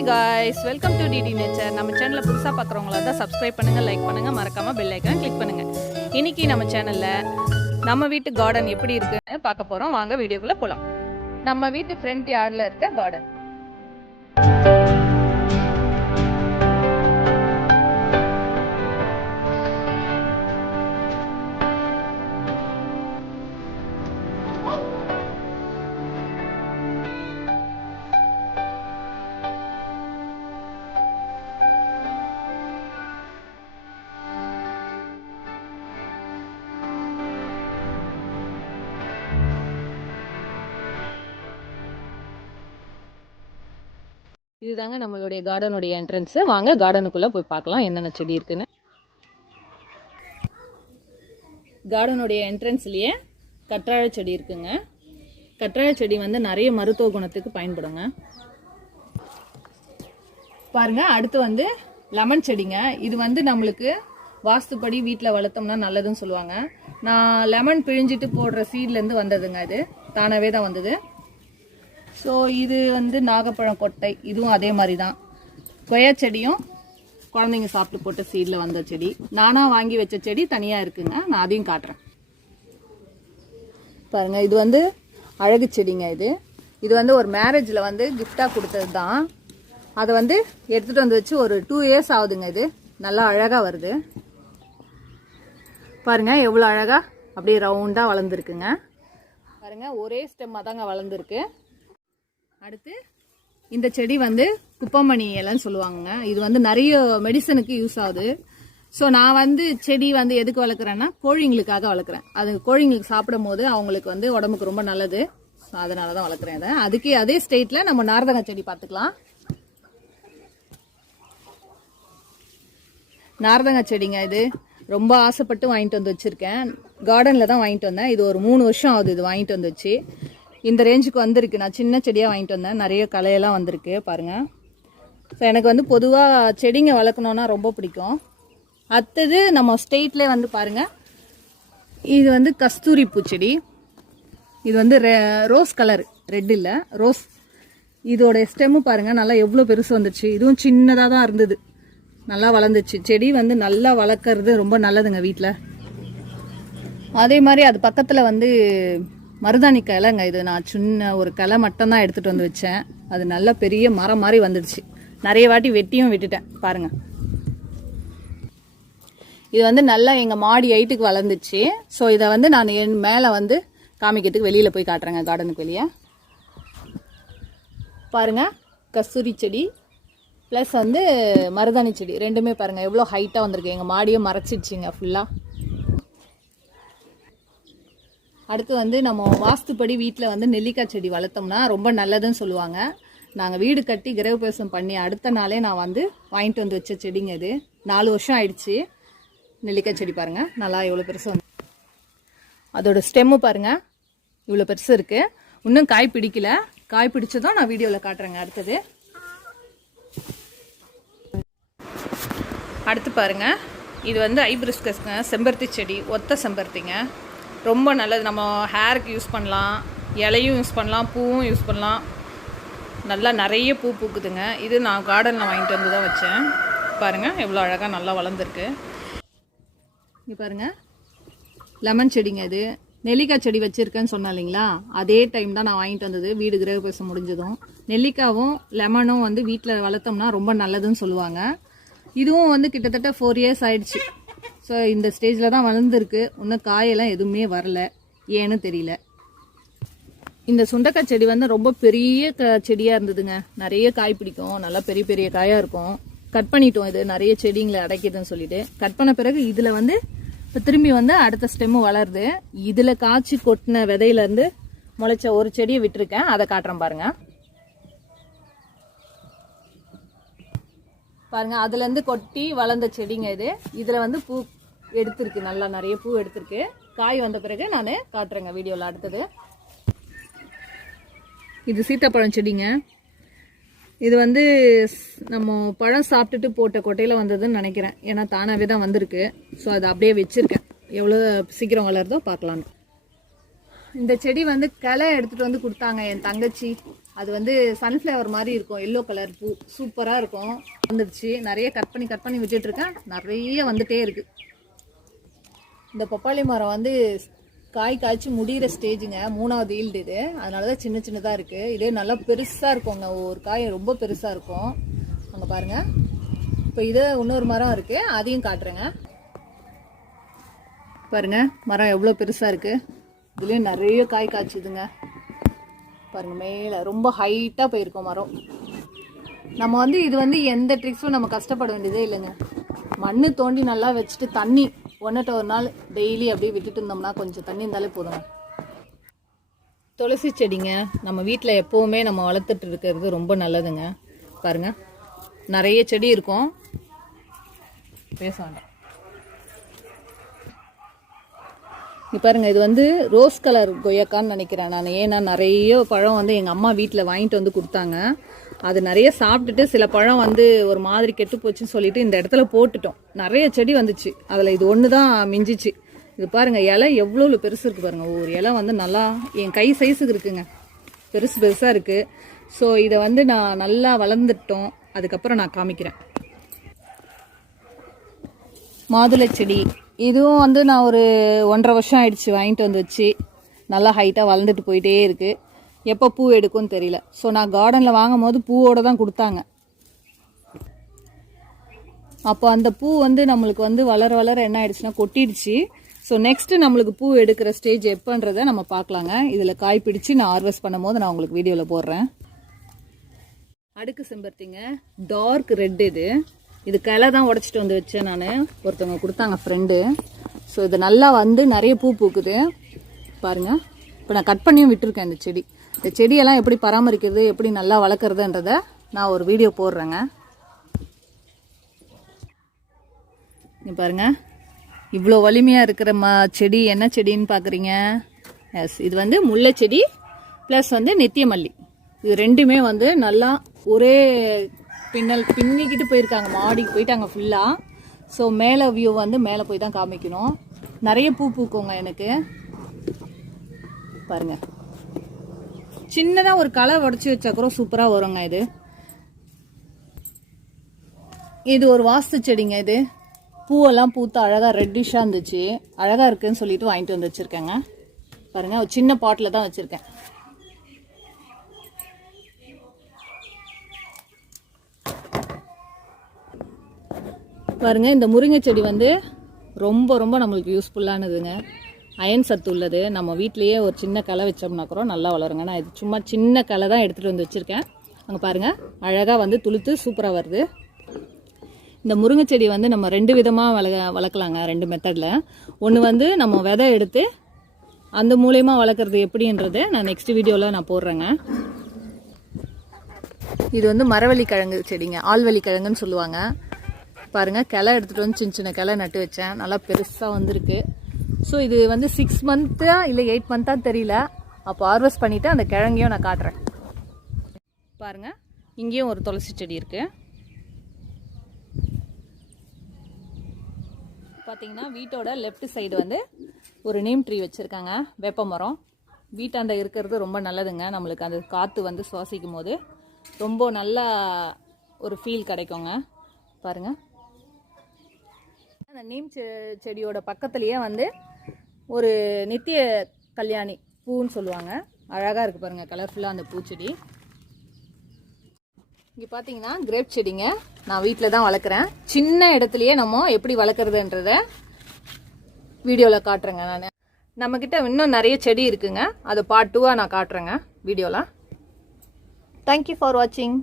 Hi guys, welcome to DD nature. நம்ம சேனலை புதுசாக பார்க்குறவங்களா தான் சப்ஸ்கிரைப் பண்ணுங்கள், லைக் பண்ணுங்கள், மறக்காமல் பெல் ஐக்கான் கிளிக் பண்ணுங்கள். இன்றைக்கி நம்ம சேனலில் நம்ம வீட்டு கார்டன் எப்படி இருக்குன்னு பார்க்க போகிறோம். வாங்க வீடியோக்குள்ளே போகலாம். நம்ம வீட்டு ஃப்ரண்ட் யார்டில் இருக்க கார்டன். இதுதாங்க நம்மளுடைய கார்டனுடைய என்ட்ரன்ஸு. வாங்க கார்டனுக்குள்ளே போய் பார்க்கலாம் என்னென்ன செடி இருக்குன்னு. கார்டனுடைய என்ட்ரன்ஸ்லேயே கற்றாழை செடி இருக்குங்க. கற்றாழை செடி வந்து நிறைய மருத்துவ குணத்துக்கு பயன்படுங்க. பாருங்க, அடுத்து வந்து லெமன் செடிங்க. இது வந்து நம்மளுக்கு வாஸ்துப்படி வீட்டில் வளர்த்தோம்னா நல்லதுன்னு சொல்லுவாங்க. நான் லெமன் பிழிஞ்சிட்டு போடுற சீட்லேருந்து வந்ததுங்க. இது தானாகவே தான் வந்தது. ஸோ இது வந்து நாகப்பழம் கொட்டை, இதுவும் அதே மாதிரி தான். கொய்யா செடியும் குழந்தைங்க சாப்பிட்டு போட்ட சீடில் வந்த செடி. நானாக வாங்கி வச்ச செடி தனியாக இருக்குங்க, நான் அதையும் காட்டுறேன். பாருங்கள், இது வந்து அழகு செடிங்க. இது வந்து ஒரு மேரேஜில் வந்து கிஃப்டாக கொடுத்தது தான். அதை வந்து எடுத்துகிட்டு வந்து வச்சு ஒரு 2 இயர்ஸ் ஆகுதுங்க. இது நல்லா அழகாக வருது. பாருங்கள் எவ்வளோ அழகாக அப்படியே ரவுண்டாக வளர்ந்துருக்குங்க. பாருங்கள், ஒரே ஸ்டெம்மாக தாங்க வளர்ந்துருக்கு. அடுத்து இந்த செடி வந்து குப்பமணி இலைன்னு சொல்லுவாங்க. இது வந்து நிறைய மெடிசனுக்கு யூஸ் ஆகுது. ஸோ நான் வந்து செடி வந்து எதுக்கு வளர்க்குறேன்னா கோழிங்களுக்காக வளர்க்குறேன். அது கோழிங்களுக்கு சாப்பிடும் போது அவங்களுக்கு வந்து உடம்புக்கு ரொம்ப நல்லது. ஸோ அதனால தான் வளர்க்குறேன் அதை. அதுக்கு அதே ஸ்டேட்டில் நம்ம நார்தங்க செடி பார்த்துக்கலாம். நார்தங்க செடிங்க. இது ரொம்ப ஆசைப்பட்டு வாங்கிட்டு வந்து வச்சுருக்கேன். கார்டனில் தான் வாங்கிட்டு வந்தேன். இது ஒரு 3 வருஷம் ஆகுது இது வாங்கிட்டு வந்து வச்சு. இந்த ரேஞ்சுக்கு வந்திருக்கு. நான் சின்ன செடியாக வாங்கிட்டு வந்தேன். நிறைய கலையெல்லாம் வந்திருக்கு பாருங்கள். ஸோ எனக்கு வந்து பொதுவாக செடிங்க வளர்க்கணுன்னா ரொம்ப பிடிக்கும். அடுத்தது நம்ம ஸ்டேட்லேயே வந்து பாருங்கள், இது வந்து கஸ்தூரி பூச்செடி. இது வந்து ரோஸ் கலர், ரெட் இல்லை ரோஸ். இதோட ஸ்டெம்மு பாருங்கள் நல்லா எவ்வளோ பெருசு வந்துச்சு. இதுவும் சின்னதாக தான் இருந்தது, நல்லா வளர்ந்துச்சு. செடி வந்து நல்லா வளர்க்குறது ரொம்ப நல்லதுங்க வீட்டில். அதே மாதிரி அது பக்கத்தில் வந்து மருதாணி கிளைங்க. இது நான் சின்ன ஒரு கிளை மட்டும்தான் எடுத்துகிட்டு வந்து வச்சேன். அது நல்ல பெரிய மரம் மாதிரி வந்துடுச்சு. நிறைய வாட்டி வெட்டியும் விட்டுட்டேன் பாருங்கள். இது வந்து நல்லா எங்கள் மாடி ஹைட்டுக்கு வளர்ந்துச்சு. ஸோ இதை வந்து நான் என் மேலே வந்து காமிக்கிறதுக்கு வெளியில் போய் காட்டுறேங்க. கார்டனுக்கு வெளியே பாருங்கள், கஸ்தூரி செடி ப்ளஸ் வந்து மருதாணி செடி ரெண்டுமே பாருங்கள் எவ்வளோ ஹைட்டாக வந்திருக்கு. எங்கள் மாடியை மறைச்சிடுச்சிங்க ஃபுல்லாக. அடுத்து வந்து நம்ம வாஸ்துப்படி வீட்டில் வந்து நெல்லிக்காய் செடி வளர்த்தோம்னா ரொம்ப நல்லதுன்னு சொல்லுவாங்க. நாங்கள் வீடு கட்டி கிரகப்பிரவேசம் பண்ணி அடுத்த நாளே நான் வந்து வாங்கிட்டு வந்து வச்ச செடிங்க. இது 4 வருஷம் ஆயிடுச்சு. நெல்லிக்காய் செடி பாருங்கள் நல்லா எவ்வளோ பெருசு வந்து. அதோட ஸ்டெம்மு பாருங்கள் இவ்வளோ பெருசு இருக்குது. இன்னும் காய் பிடிக்கல. காய் பிடிச்சதும் நான் வீடியோவில் காட்டுறேங்க. அடுத்து பாருங்கள், இது வந்து ஐப்ரிஸ்கஸ்ங்க, செம்பருத்தி செடி, ஒத்த செம்பருத்திங்க. ரொம்ப நல்லது. நம்ம ஹேருக்கு யூஸ் பண்ணலாம், இலையும் யூஸ் பண்ணலாம், பூவும் யூஸ் பண்ணலாம். நல்லா நிறைய பூ பூக்குதுங்க. இது நான் கார்டனில் வாங்கிட்டு வந்து தான் வச்சேன். பாருங்கள் எவ்வளோ அழகாக நல்லா வளர்ந்துருக்கு. இங்கே பாருங்கள் லெமன் செடிங்க. இது நெல்லிக்காய் செடி வச்சுருக்கேன்னு சொன்னேன் இல்லைங்களா, அதே டைம் தான் நான் வாங்கிட்டு வந்தது. வீடு கிரகப்பிரவேசம் முடிஞ்சதும் நெல்லிக்காவும் லெமனும் வந்து வீட்டில் வளர்த்தோம்னா ரொம்ப நல்லதுன்னு சொல்லுவாங்க. இதுவும் வந்து கிட்டத்தட்ட 4 இயர்ஸ் ஆயிடுச்சு. ஸோ இந்த ஸ்டேஜில் தான் வளர்ந்துருக்கு. இன்னும் காயெல்லாம் எதுவுமே வரல, ஏன்னு தெரியல. இந்த சுண்டக்காய் செடி வந்து ரொம்ப பெரிய செடியாக இருந்ததுங்க. நிறைய காய் பிடிக்கும், நல்லா பெரிய பெரிய காயாக இருக்கும். கட் பண்ணிட்டோம். இது நிறைய செடிங்களை அடைக்குதுன்னு சொல்லிட்டு கட் பண்ண பிறகு இதில் வந்து இப்போ திரும்பி வந்து அடுத்த ஸ்டெம்மு வளருது. இதில் காய்ச்சி கொட்டின விதையிலேருந்து முளைச்ச ஒரு செடியை விட்டுருக்கேன். அதை காட்டுறேன் பாருங்கள். பாருங்கள், அதுலேருந்து கொட்டி வளர்ந்த செடிங்க. இதில் வந்து பூ எடுத்திருக்கு, நல்லா நிறைய பூ எடுத்திருக்கு. காய் வந்த பிறகு நான் காட்டுறேங்க வீடியோவில். அடுத்தது இது சீத்தாப்பழம் செடிங்க. இது வந்து நம்ம பழம் சாப்பிட்டுட்டு போட்ட கொட்டையில் வந்ததுன்னு நினைக்கிறேன். ஏன்னா தானாகவே தான் வந்திருக்கு. ஸோ அதை அப்படியே வச்சுருக்கேன். எவ்வளோ சீக்கிரம் வளருதோ பார்க்கலான்னு. இந்த செடி வந்து கிளை எடுத்துகிட்டு வந்து கொடுத்தாங்க என் தங்கச்சி. அது வந்து சன்ஃப்ளவர் மாதிரி இருக்கும், எல்லோ கலர் பூ, சூப்பராக இருக்கும். வந்துடுச்சு, நிறைய கட் பண்ணி விட்டுட்ருக்கேன், நிறைய வந்துகிட்டே இருக்குது. இந்த பப்பாளி மரம் வந்து காய் காய்ச்சி முடிகிற ஸ்டேஜுங்க, 3வது ஈல்டு இது. அதனால தான் சின்னதாக இருக்குது. இதே நல்லா பெருசாக இருக்குங்க, ஒரு காய் ரொம்ப பெருசாக இருக்கும். அங்கே பாருங்கள். இப்போ இது இன்னொரு மரம் இருக்குது, அதையும் காட்டுறேங்க. பாருங்கள் மரம் எவ்வளோ பெருசாக இருக்குது. இதுலேயும் நிறைய காய் காய்ச்சிதுங்க. பாருங்கள் மேலே ரொம்ப ஹைட்டாக போயிருக்கோம் மரம். நம்ம வந்து இது வந்து எந்த ட்ரிக்ஸும் நம்ம கஷ்டப்பட வேண்டியதே இல்லைங்க. மண் தோண்டி நல்லா வச்சுட்டு தண்ணி ஒன்றுட்டு ஒரு நாள் டெய்லி அப்படியே விட்டுட்டு இருந்தோம்னா கொஞ்சம் தண்ணி இருந்தாலே போதுங்க. துளசி செடிங்க நம்ம வீட்டில் எப்போவுமே நம்ம வளர்த்துட்டு இருக்கிறது ரொம்ப நல்லதுங்க. பாருங்கள் நிறைய செடி இருக்கும், பேச வேண்டாம். இப்போ பாருங்கள், இது வந்து ரோஸ் கலர் கொய்யாக்கான்னு நினைக்கிறேன் நான். ஏன்னா நிறைய பழம் வந்து எங்கள் அம்மா வீட்டில் வாங்கிட்டு வந்து கொடுத்தாங்க. அது நிறைய சாப்பிட்டுட்டு சில பழம் வந்து ஒரு மாதிரி கெட்டு போச்சுன்னு சொல்லிட்டு இந்த இடத்துல போட்டுட்டோம். நிறைய செடி வந்துச்சு, அதில் இது ஒன்று தான் மிஞ்சிச்சு. இது பாருங்கள் இலை எவ்வளோ பெருசு இருக்குது பாருங்கள். ஒரு இலை வந்து நல்லா என் கை சைஸுக்கு இருக்குங்க, பெருசாக இருக்குது. ஸோ இதை வந்து நான் நல்லா வளர்ந்துட்டோம், அதுக்கப்புறம் நான் காமிக்கிறேன். மாதுளை செடி இதுவும் வந்து நான் ஒரு 1.5 வருஷம் ஆயிடுச்சு வாங்கிட்டு வந்து வச்சு. நல்லா ஹைட்டாக வளர்ந்துட்டு போயிட்டே இருக்குது. எப்போ பூ எடுக்கும்னு தெரியல. ஸோ நான் கார்டனில் வாங்கும் போது பூவோடு தான் கொடுத்தாங்க. அப்போ அந்த பூ வந்து நம்மளுக்கு வந்து வளர என்ன ஆயிடுச்சுன்னா கொட்டிடுச்சு. ஸோ நெக்ஸ்ட்டு நம்மளுக்கு பூ எடுக்கிற ஸ்டேஜ் எப்போன்றதை நம்ம பார்க்கலாங்க. இதில் காய் பிடிச்சி நான் ஹார்வெஸ்ட் பண்ணும் போது நான் உங்களுக்கு வீடியோவில் போடுறேன். அடுக்கு செம்பருத்திங்க, டார்க் ரெட். இது கிளை தான் உடச்சிட்டு வந்து வச்சேன் நான், ஒருத்தவங்க கொடுத்தாங்க ஃப்ரெண்டு. ஸோ இது நல்லா வந்து நிறைய பூ பூக்குது பாருங்கள். இப்போ நான் கட் பண்ணியும் விட்டுருக்கேன் இந்த செடி. இந்த செடியெல்லாம் எப்படி பராமரிக்கிறது, எப்படி நல்லா வளர்க்குறதுன்றதை நான் ஒரு வீடியோ போடுறேங்க. இங்கே பாருங்கள் இவ்வளோ வலிமையாக இருக்கிற செடி என்ன செடின்னு பார்க்குறீங்க? எஸ், இது வந்து முல்லை செடி ப்ளஸ் வந்து நித்திய மல்லி. இது ரெண்டுமே வந்து நல்லா ஒரே பின்னிக்கிட்டு போயிருக்காங்க, மாடிக்கு போயிட்டாங்க ஃபுல்லாக. ஸோ மேலே வியூ வந்து மேலே போய் தான் காமிக்கணும். நிறைய பூ பூக்குங்க எனக்கு. பாருங்க சின்னதாக ஒரு களை உடச்சி வச்சா கூட சூப்பராக வருங்க. இது ஒரு வாஸ்து செடிங்க. இது பூவெல்லாம் பூத்து அழகாக ரெட்டிஷாக இருந்துச்சு, அழகாக இருக்குன்னு சொல்லிட்டு வாங்கிட்டு வந்து வச்சுருக்கேங்க. பாருங்கள் ஒரு சின்ன பாட்டில் தான் வச்சுருக்கேன். பாருங்க இந்த முருங்கை செடி வந்து ரொம்ப நம்மளுக்கு யூஸ்ஃபுல்லானதுங்க. அயன் சத்து உள்ளது. நம்ம வீட்லேயே ஒரு சின்ன களை வச்சோம்னா கூட நல்லா வளருங்க. நான் இது சும்மா சின்ன களை தான் எடுத்துகிட்டு வந்து வச்சுருக்கேன். அங்கே பாருங்கள் அழகாக வந்து துளுத்து சூப்பராக வருது. இந்த முருங்கை செடி வந்து நம்ம 2 விதமாக வளர்க்கலாங்க, 2 மெத்தடில். ஒன்று வந்து நம்ம விதை எடுத்து அந்த மூலயமா வளர்க்குறது எப்படின்றது நான் நெக்ஸ்ட் வீடியோவில் நான் போடுறேங்க. இது வந்து மரவள்ளி கிழங்கு செடிங்க, ஆள்வள்ளி கிழங்குன்னு சொல்லுவாங்க. பாருங்கள் கிளை எடுத்துகிட்டு வந்து சின்ன கிளை நட்டு வச்சேன், நல்லா பெருசாக வந்திருக்கு. ஸோ இது வந்து 6 மந்த்தா இல்லை 8 மந்த்தா தெரியல. அப்போ ஹார்வெஸ்ட் பண்ணிவிட்டு அந்த கிழங்கையும் நான் காட்டுறேன். பாருங்கள் இங்கேயும் ஒரு துளசி செடி இருக்குது. பார்த்தீங்கன்னா வீட்டோட லெஃப்ட் சைடு வந்து ஒரு நீம் ட்ரீ வச்சுருக்காங்க, வேப்ப மரம். வீட்டாண்ட இருக்கிறது ரொம்ப நல்லதுங்க. நம்மளுக்கு அந்த காற்று வந்து சுவாசிக்கும் போது ரொம்ப நல்லா ஒரு ஃபீல் கிடைக்குங்க. பாருங்கள் அந்த நீம் செடியோட பக்கத்துலேயே வந்து ஒரு நித்திய கல்யாணி பூன்னு சொல்லுவாங்க, அழகாக இருக்குது பாருங்கள் கலர்ஃபுல்லாக அந்த பூச்செடி. இங்கே பார்த்தீங்கன்னா கிரேப் செடிங்க, நான் வீட்டில் தான் வளர்க்குறேன். சின்ன இடத்துலையே நம்ம எப்படி வளர்க்குறதுன்றத வீடியோவில் காட்டுறேங்க. நம்மக்கிட்ட இன்னும் நிறைய செடி இருக்குங்க, அதை பார்ட் 2 நான் காட்டுறேங்க வீடியோவில். தேங்க்யூ ஃபார் வாட்சிங்.